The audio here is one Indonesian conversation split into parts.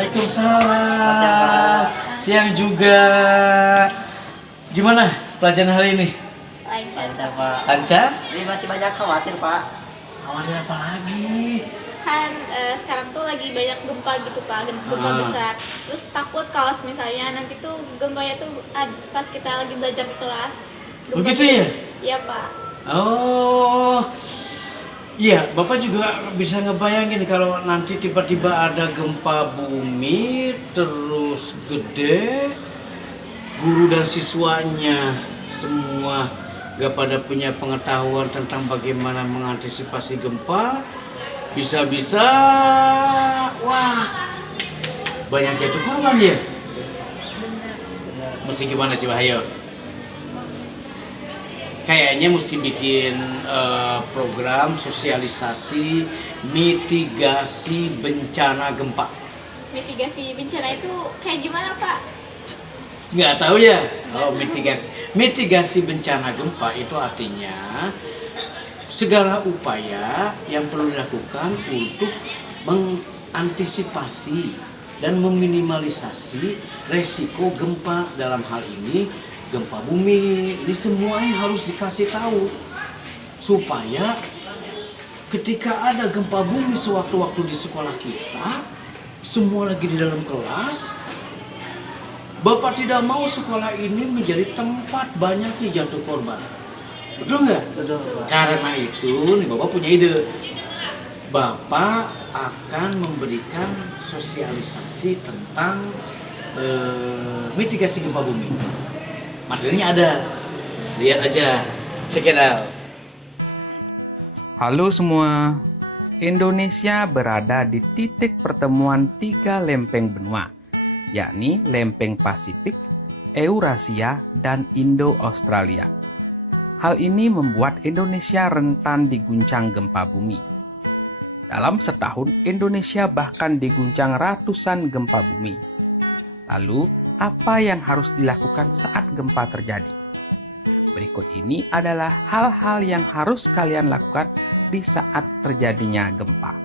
Waalaikumsalam. Siang juga. Gimana pelajaran hari ini? Lancar Pak. Lancar? Ini masih banyak khawatir Pak. Khawatir apa lagi? Kan sekarang tuh lagi banyak gempa gitu Pak, gempa besar. Terus takut kalau misalnya nanti tuh gempanya tuh pas kita lagi belajar di kelas. Begitu ya? Iya Pak. Oh, iya. Bapak juga bisa ngebayangin kalau nanti tiba-tiba ada gempa bumi terus gede, guru dan siswanya semua gak pada punya pengetahuan tentang bagaimana mengantisipasi gempa. Bisa-bisa, wah, banyak jatuh korban ya. Mesti gimana coba, ayo. Kayaknya mesti bikin program sosialisasi mitigasi bencana gempa. Mitigasi bencana itu kayak gimana Pak? Nggak tahu ya. Oh, mitigasi bencana gempa itu artinya segala upaya yang perlu dilakukan untuk mengantisipasi dan meminimalisasi resiko gempa. Dalam hal ini gempa bumi, ini semuanya harus dikasih tahu supaya ketika ada gempa bumi sewaktu-waktu di sekolah kita, semua lagi di dalam kelas, Bapak tidak mau sekolah ini menjadi tempat banyaknya jatuh korban. Betul nggak? Betul Pak. Karena itu, nih Bapak punya ide. Bapak akan memberikan sosialisasi tentang mitigasi gempa bumi. Materinya ada, lihat aja, check it out. Halo semua, Indonesia berada di titik pertemuan 3 lempeng benua, yakni lempeng Pasifik, Eurasia, dan Indo-Australia. Hal ini membuat Indonesia rentan diguncang gempa bumi. Dalam setahun, Indonesia bahkan diguncang ratusan gempa bumi. Lalu, apa yang harus dilakukan saat gempa terjadi? Berikut ini adalah hal-hal yang harus kalian lakukan di saat terjadinya gempa.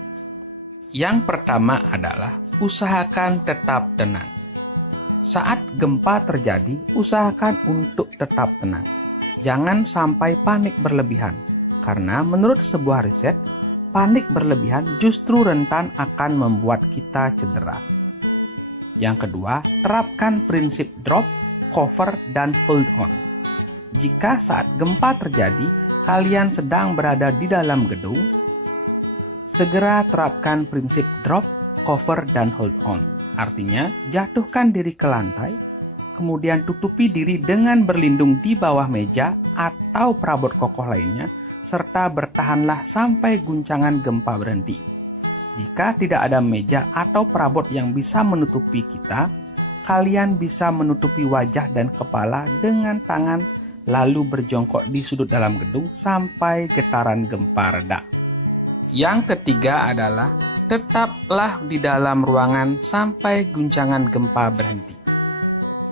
Yang pertama adalah usahakan tetap tenang. Saat gempa terjadi, usahakan untuk tetap tenang. Jangan sampai panik berlebihan, karena menurut sebuah riset, panik berlebihan justru rentan akan membuat kita cedera. Yang kedua, terapkan prinsip drop, cover, dan hold on. Jika saat gempa terjadi, kalian sedang berada di dalam gedung, segera terapkan prinsip drop, cover, dan hold on. Artinya, jatuhkan diri ke lantai, kemudian tutupi diri dengan berlindung di bawah meja atau perabot kokoh lainnya, serta bertahanlah sampai guncangan gempa berhenti. Jika tidak ada meja atau perabot yang bisa menutupi kita, kalian bisa menutupi wajah dan kepala dengan tangan, lalu berjongkok di sudut dalam gedung sampai getaran gempa reda. Yang ketiga adalah tetaplah di dalam ruangan sampai guncangan gempa berhenti.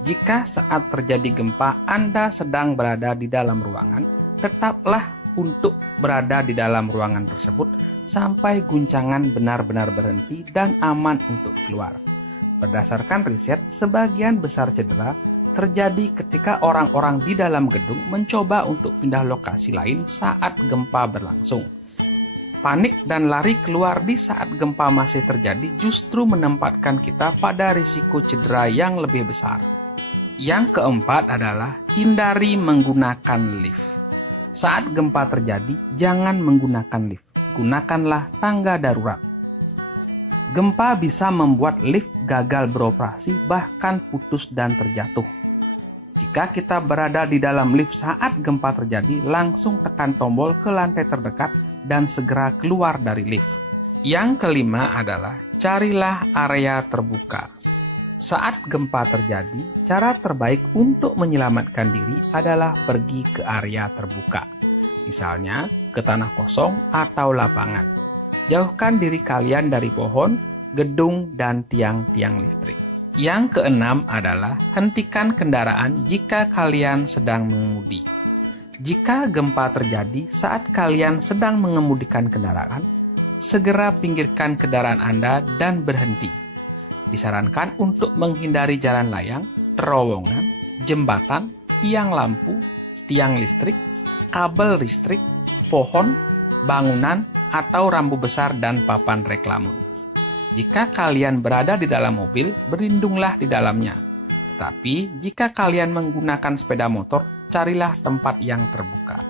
Jika saat terjadi gempa Anda sedang berada di dalam ruangan, tetaplah untuk berada di dalam ruangan tersebut sampai guncangan benar-benar berhenti dan aman untuk keluar. Berdasarkan riset, sebagian besar cedera terjadi ketika orang-orang di dalam gedung mencoba untuk pindah lokasi lain saat gempa berlangsung. Panik dan lari keluar di saat gempa masih terjadi justru menempatkan kita pada risiko cedera yang lebih besar. Yang keempat adalah hindari menggunakan lift. Saat gempa terjadi, jangan menggunakan lift. Gunakanlah tangga darurat. Gempa bisa membuat lift gagal beroperasi, bahkan putus dan terjatuh. Jika kita berada di dalam lift saat gempa terjadi, langsung tekan tombol ke lantai terdekat dan segera keluar dari lift. Yang kelima adalah carilah area terbuka. Saat gempa terjadi, cara terbaik untuk menyelamatkan diri adalah pergi ke area terbuka. Misalnya, ke tanah kosong atau lapangan. Jauhkan diri kalian dari pohon, gedung, dan tiang-tiang listrik. Yang keenam adalah hentikan kendaraan jika kalian sedang mengemudi. Jika gempa terjadi saat kalian sedang mengemudikan kendaraan, segera pinggirkan kendaraan Anda dan berhenti. Disarankan untuk menghindari jalan layang, terowongan, jembatan, tiang lampu, tiang listrik, kabel listrik, pohon, bangunan, atau rambu besar dan papan reklame. Jika kalian berada di dalam mobil, berlindunglah di dalamnya. Tetapi jika kalian menggunakan sepeda motor, carilah tempat yang terbuka.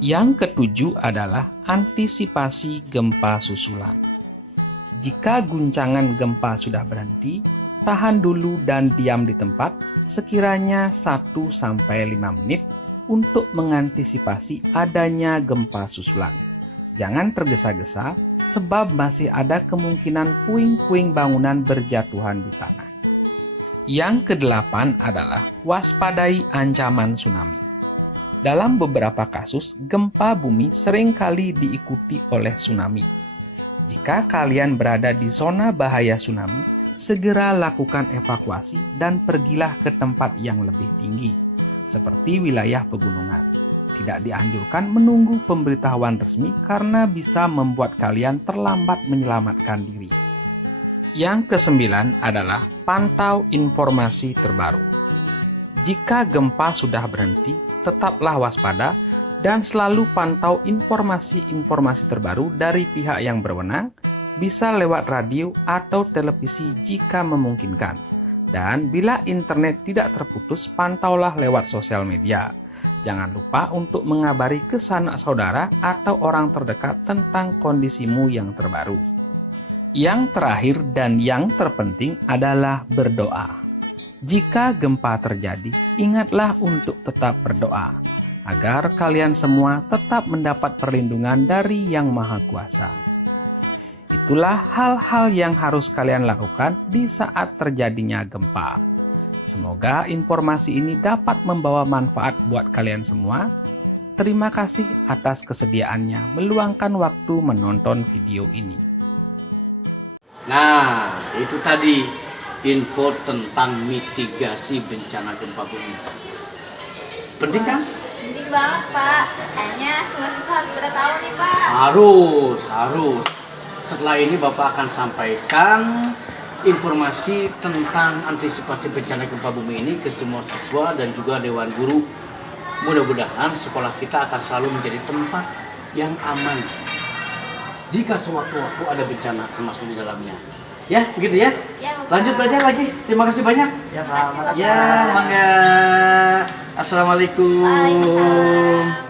Yang ketujuh adalah antisipasi gempa susulan. Jika guncangan gempa sudah berhenti, tahan dulu dan diam di tempat sekiranya 1-5 menit untuk mengantisipasi adanya gempa susulan. Jangan tergesa-gesa sebab masih ada kemungkinan puing-puing bangunan berjatuhan di tanah. Yang kedelapan adalah waspadai ancaman tsunami. Dalam beberapa kasus, gempa bumi seringkali diikuti oleh tsunami. Jika kalian berada di zona bahaya tsunami, segera lakukan evakuasi dan pergilah ke tempat yang lebih tinggi, seperti wilayah pegunungan. Tidak dianjurkan menunggu pemberitahuan resmi karena bisa membuat kalian terlambat menyelamatkan diri. Yang kesembilan adalah pantau informasi terbaru. Jika gempa sudah berhenti, tetaplah waspada dan selalu pantau informasi-informasi terbaru dari pihak yang berwenang, bisa lewat radio atau televisi jika memungkinkan. Dan bila internet tidak terputus, pantaulah lewat sosial media. Jangan lupa untuk mengabari ke sanak saudara atau orang terdekat tentang kondisimu yang terbaru. Yang terakhir dan yang terpenting adalah berdoa. Jika gempa terjadi, ingatlah untuk tetap berdoa, agar kalian semua tetap mendapat perlindungan dari Yang Maha Kuasa. Itulah hal-hal yang harus kalian lakukan di saat terjadinya gempa. Semoga informasi ini dapat membawa manfaat buat kalian semua. Terima kasih atas kesediaannya meluangkan waktu menonton video ini. Nah, itu tadi info tentang mitigasi bencana gempa bumi. Penting kan? Penting banget, Pak. Kayaknya semua siswa harus pada tahu nih, Pak. Harus. Setelah ini Bapak akan sampaikan informasi tentang antisipasi bencana gempa bumi ini ke semua siswa dan juga Dewan Guru. Mudah-mudahan sekolah kita akan selalu menjadi tempat yang aman jika sewaktu-waktu ada bencana termasuk di dalamnya. Ya, begitu ya? Ya, Bapak. Lanjut belajar lagi. Terima kasih banyak. Ya Pak, makasih. Ya, mangga. Assalamualaikum. Waalaikumsalam.